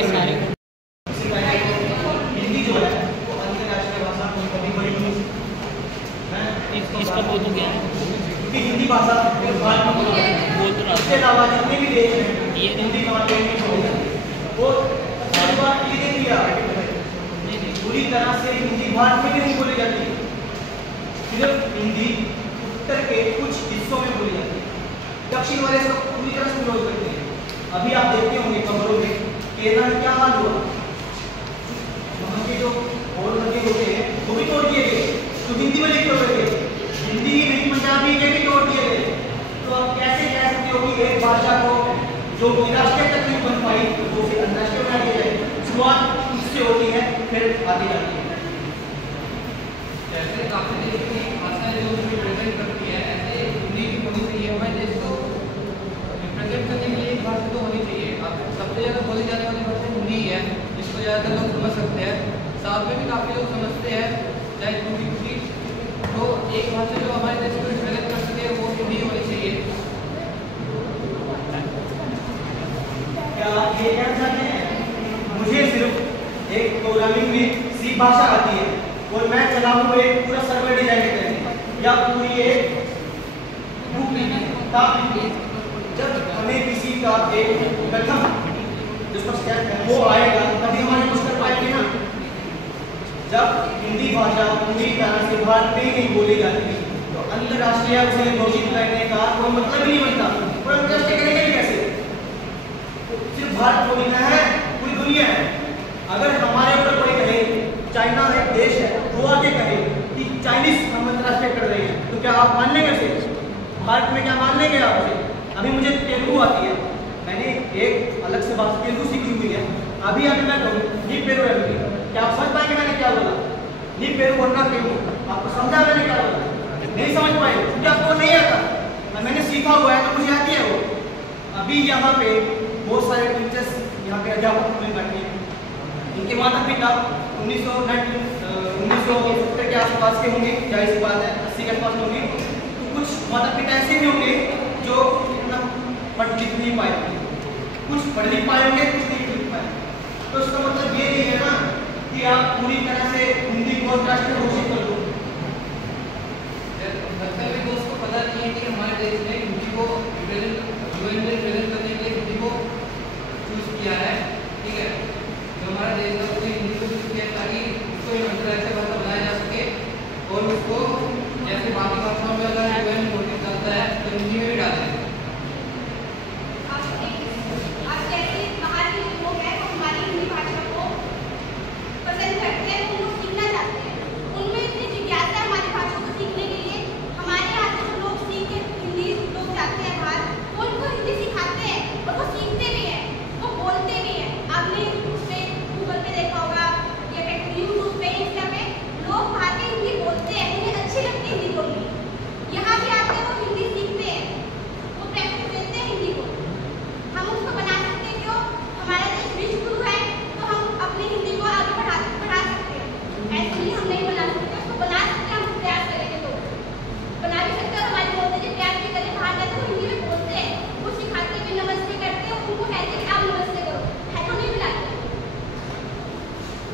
ये सारे हिंदी जो है वो अंतर्राष्ट्रीय भाषा कभी बड़ी नहीं इसका बोल तो क्या है क्योंकि हिंदी भाषा बोल तो रहा इसके अलावा जितने भी देश हैं ये हिंदी वहाँ पे नहीं बोलते वो सबसे बात ये दे दिया पूरी तरह से हिंदी भारत में भी नहीं बोली जाती, सिर्फ हिंदी उत्तर के कुछ हिस्सों में बोली जाती है, दक्षिण वाले सब पूरी तरह से विरोध करते हैं। अभी आप देखते होंगे खबरों में केरल में क्या हाल हुआ, वहाँ के जो और लगे होते हैं वो भी तोड़ दिए गए, तो हिंदी में लिखे हुए थे, हिंदी ही नहीं पंजाबी के भी तोड़ दिए गए। तो आप कैसे कह सकते हो कि एक भाषा को जो राष्ट्रीय तक नहीं बन पाई वो फिर अंतर्राष्ट्रीय बना दिया जाए? शुरुआत उससे होती है फिर आगे जाती है। जैसे काफी देश की भाषा जो रिप्रेजेंट करती है ऐसे हिंदी भी होनी चाहिए, हमारे देश को रिप्रेजेंट करने के लिए एक भाषा तो होनी चाहिए। अब सबसे ज़्यादा बोली जाने वाली भाषा हिंदी ही है, जिसको ज़्यादातर लोग समझ सकते हैं, साथ में भी काफ़ी लोग समझते हैं चाहे टूटी फूटी। तो एक भाषा जो हमारे देश को रिप्रेजेंट कर सके वो हिंदी होनी चाहिए। क्या ये कहना चाहते हैं मुझे सिर्फ एक प्रोग्रामिंग में सी भाषा आती है और मैं चलाऊँ एक पूरा सर्वर डिजाइन करने या पूरी एक बुक लिखने, जब हमें किसी का एक प्रथम जिसको स्टैंड वो आएगा तभी हमारे कुछ कर पाएंगे ना। जब हिंदी भाषा पूरी तरह से भारत में ही नहीं बोली जाती तो अंतर्राष्ट्रीय उसे घोषित करने का कोई मतलब ही नहीं बनता, और अंतर्राष्ट्रीय करेंगे कैसे? सिर्फ भारत को नहीं है, पूरी दुनिया है। अगर हमारे ऊपर कोई कहे चाइना एक देश है, वो आके कहे कि चाइनीज हम अंतर्राष्ट्रीय कर रहे हैं, तो क्या आप मान लेंगे उसे? भारत में क्या मान लेंगे आप उसे? अभी मुझे तेलुगु आती है, मैंने एक अलग से भाषा तेलुगु सीखी हुई है, अभी मैं कहूँ नी पेरू रखी, क्या आप समझ पाएंगे मैंने क्या बोला? नी पेरू वरना तेलुगु, आपको समझा मैंने क्या बोला? नहीं समझ पाए क्योंकि आपको नहीं आता, मैंने सीखा हुआ है तो मुझे आती है वो। अभी यहाँ पे बहुत सारे टीचर्स यहाँ पे अध्यापक मिल बैठे हैं, इनके माता पिता 1970 के आसपास के होंगे, जाहिर सी बात है 80 के आसपास होंगे। तो कुछ माता पिता ऐसे भी होंगे जो इतना पढ़ लिख नहीं पाए होंगे, कुछ पढ़ लिख पाए होंगे, कुछ नहीं लिख पाए। तो इसका मतलब ये नहीं है ना कि आप पूरी तरह से हिंदी को अंतर्राष्ट्रीय घोषित कर दो। लगता है दोस्त को पता नहीं है कि हमारे देश ने हिंदी को रिप्रेजेंट करने के लिए हिंदी को चूज किया है, ठीक है। जो हमारा देश है उसने हिंदी को चूज किया ताकि उसको एक अंतर्राष्ट्रीय भाषा बनाया जा सके, और उसको जैसे बाकी भाषाओं में अगर यूएन नोटिस डालता है तो हिंदी में भी डालें।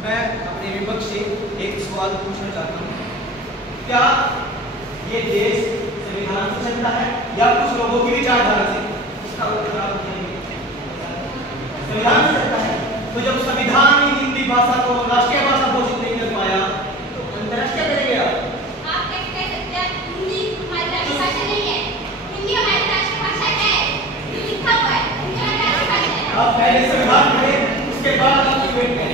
मैं अपने विपक्ष से एक सवाल पूछना चाहता हूँ, क्या ये देश संविधान से चलता है या कुछ लोगों की विचारधारा से? इसका उत्तर आप देंगे। संविधान से चलता है, तो जब संविधान ही हिंदी भाषा को राष्ट्रीय भाषा घोषित नहीं कर पाया तो अंतर्राष्ट्रीय करेंगे आप? आप कैसे कह सकते हैं हिंदी हमारी राष्ट्रीय भाषा नहीं है? हिंदी हमारी राष्ट्रीय भाषा है, लिखा हुआ है, हिंदी हमारी राष्ट्रीय भाषा है। आप पहले संविधान पढ़ें, उसके बाद आप डिबेट करें।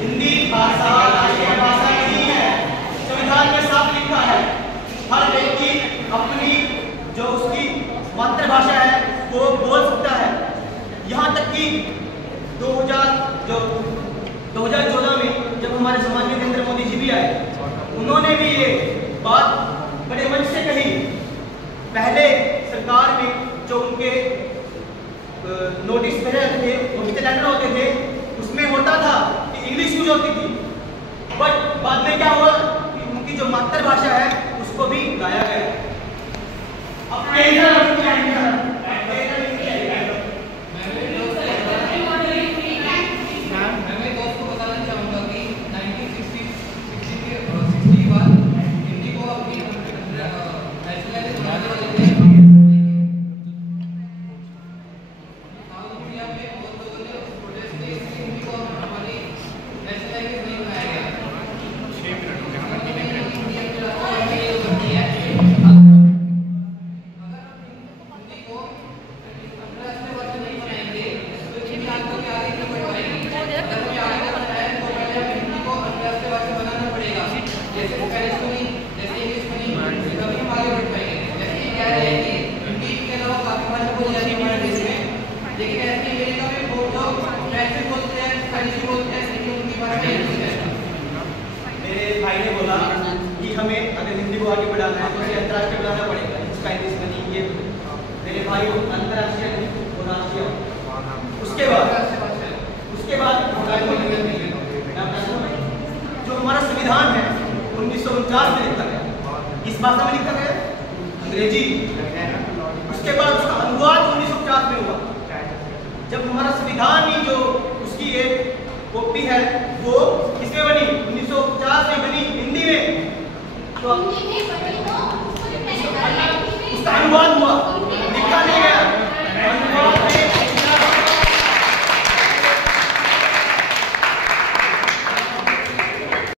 हिंदी भाषा राष्ट्रीय भाषा नहीं है, संविधान में साफ लिखा है हर व्यक्ति अपनी जो उसकी मातृभाषा है वो बोल सकता है। यहाँ तक कि 2014 में जब हमारे समाज में नरेंद्र मोदी जी भी आए, उन्होंने भी ये बात बड़े मंच से कही। पहले सरकार में जो उनके नोटिस भेजे जाते थे, उनके लेटर होते थे, उसमें होता था कि इंग्लिश यूज होती थी, बट बाद में क्या हुआ कि उनकी जो मातृभाषा है उसको भी लाया गया। अब हमारी अंतर्राष्ट्रीय और राष्ट्रीय। उसके बाद जो हमारा संविधान है 1949 में लिखा गया, किस भाषा में लिखा गया? अंग्रेजी। उसके बाद उसका अनुवाद 1950 में हुआ। जब हमारा संविधान ही जो उसकी एक कॉपी है वो किसमें बनी? 1950 में बनी, हिंदी में। तो हिंदी में बनी तो उसको जो पहले उसका अनुवाद हुआ, लिखा नहीं गया।